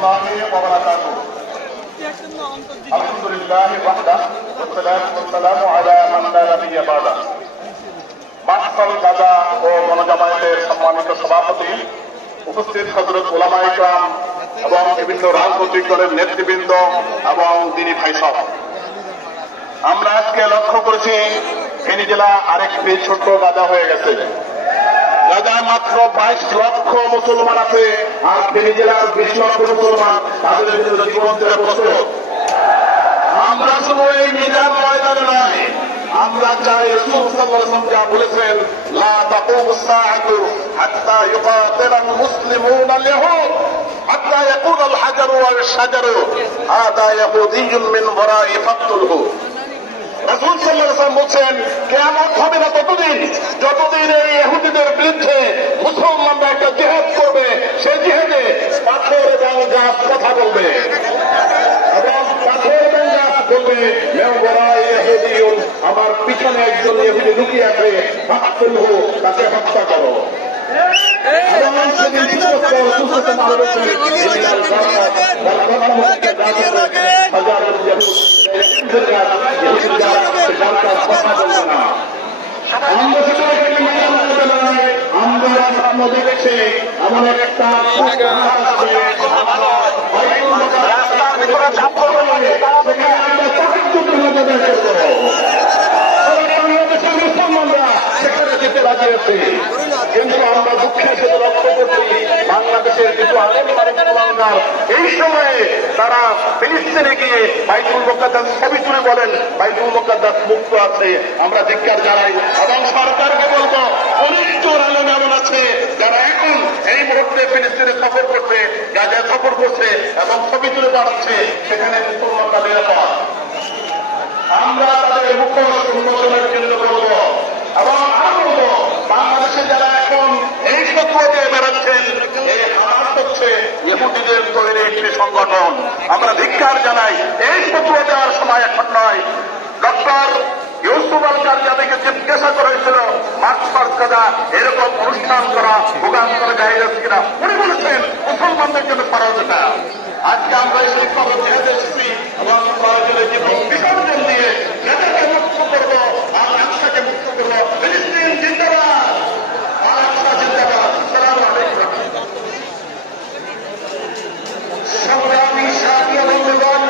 রহমতুল্লাহি ওয়া বারাকাতুহু। আলহামদুলিল্লাহি ওয়াহদা ওয়াসসালাতু ওয়াসসালামু আলা মান লা নাবিয়্যা বা'দা। মাহফিল গাজা ও গণজামায়াতের সম্মানিত সভাপতি, উপস্থিত হযরত উলামায়ে ইকরাম এবং বিভিন্ন রাজনৈতিক দলের নেতৃবৃন্দ এবং দিনী ভাই সব, আমরা আজকে লক্ষ্য করেছি ফেনী জেলা আরেকটি ছোট্ট গাজা হয়ে গেছে। গাজায় মাত্র 22 লক্ষ মুসলমান আছে, আর ফেনী জেলার 20 লক্ষ মুসলমান তাদের জন্য জীবন দেওয়া প্রস্তুত। আমরা শুধু এই মিজান ময়দানে নয়, আমরা চাই রাসূল সাল্লাল্লাহু আলাইহি ওয়াসাল্লাম যা বলেছেন, লা তাকুমুস সাআতু হাত্তা ইউকাতিলাল মুসলিমুনা আল ইয়াহুদ হাত্তা ইয়াকুনা আল হাজারু ওয়াল শাজারু হাদা ইয়াহুদিয়্যুন মিন ওয়ারাই ফাকতুলহু। রাসূল সাল্লাল্লাহু আলাইহি ওয়াসাল্লাম বলেন, কিয়ামত হবে না ততদিন যতদিন এই ইহুদিদের বিরুদ্ধে মুসলমানরা একটা জিহাদ করবে, সেই জিহাদে পাথর এবং গাছ কথা বলবে এবং পাথর এবং গাছ বলবে, আমার পিছনে একজন ইহুদি লুকিয়ে আছে, ফাকতুলহু, তাকে হত্যা করো। আমরা দেখছি এমন একটা মুসলমানরা সেখানে যেতে রাজি আছে, কিন্তু আমরা দুঃখের সাথে লক্ষ্য করছি বাংলাদেশের কিছু আলেম মুসলমানরা এই সময়ে তারা ফিলিস্তিনে গিয়ে বাইতুল মুকাদ্দাস ছবি তুলে বলেন বাইতুল মুকাদ্দাস মুক্ত আছে। আমরা ধিক্কার জানাই এবং সরকারকে বলবো, অনিষ্ট আলেম এমন আছে যারা এখন এই মুহূর্তে ফিলিস্তিনে সফর করছে, গাজায় সফর করছে এবং ছবি তুলে দাঁড়াচ্ছে, সেখানে মুসলমানরা নিরাপদ। আমরা তাদের মুখোশ উন্মোচনের জন্য করব এবং আরো বলব, বাংলাদেশে যারা এখন এই শত্রু দিয়ে বেড়াচ্ছেন, এই হামাস হচ্ছে ইহুদিদের তৈরি একটি সংগঠন। আমরা ধিক্কার জানাই, এই শত্রু দেওয়ার সময় এখন নয়। ডক্টর ইউসুফ আল কারজানিকে জিজ্ঞাসা করা হয়েছিল মার্চ গাজা এরকম অনুষ্ঠান করা ভোগান করে জায়েজ আছে কিনা, উনি বলেছেন মুসলমানদের জন্য ফরজ এটা। আজকে আমরা এই খবর জেনে এসেছি এবং প্রয়োজনে জীবন বিসর্জন দিয়ে গাজাকে মুক্ত করবো, আর আকসাকে মুক্ত করবো। ফিলিস্তিন জিন্দাবাদ, আকসা জিন্দাবাদ। আসসালামু আলাইকুম। সংগ্রামী সাথী বন্ধুগণ,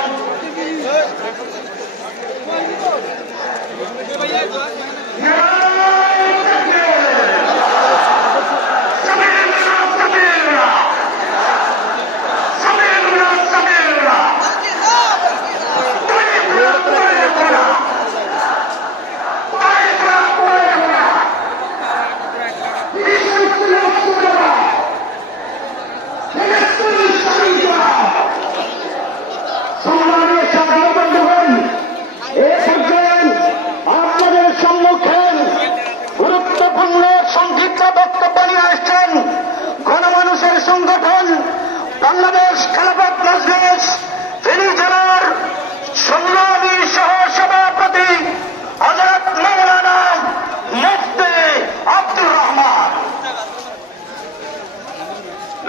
সংগঠন বাংলাদেশ খেলাফত মজলিস ফেনী জেলার সংগ্রামী সহ সভাপতি হযরত মাওলানা মুফতি আব্দুর রহমান।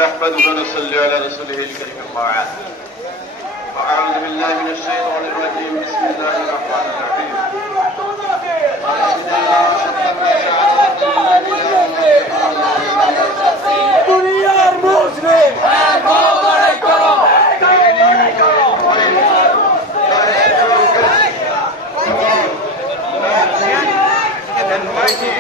نحمده ونصلي على رسوله الكريم أما بعد. أعوذ بالله من الشيطان الرجيم. بسم الله الرحمن الرحيم. দুনিয়ার মুসলিম and mighty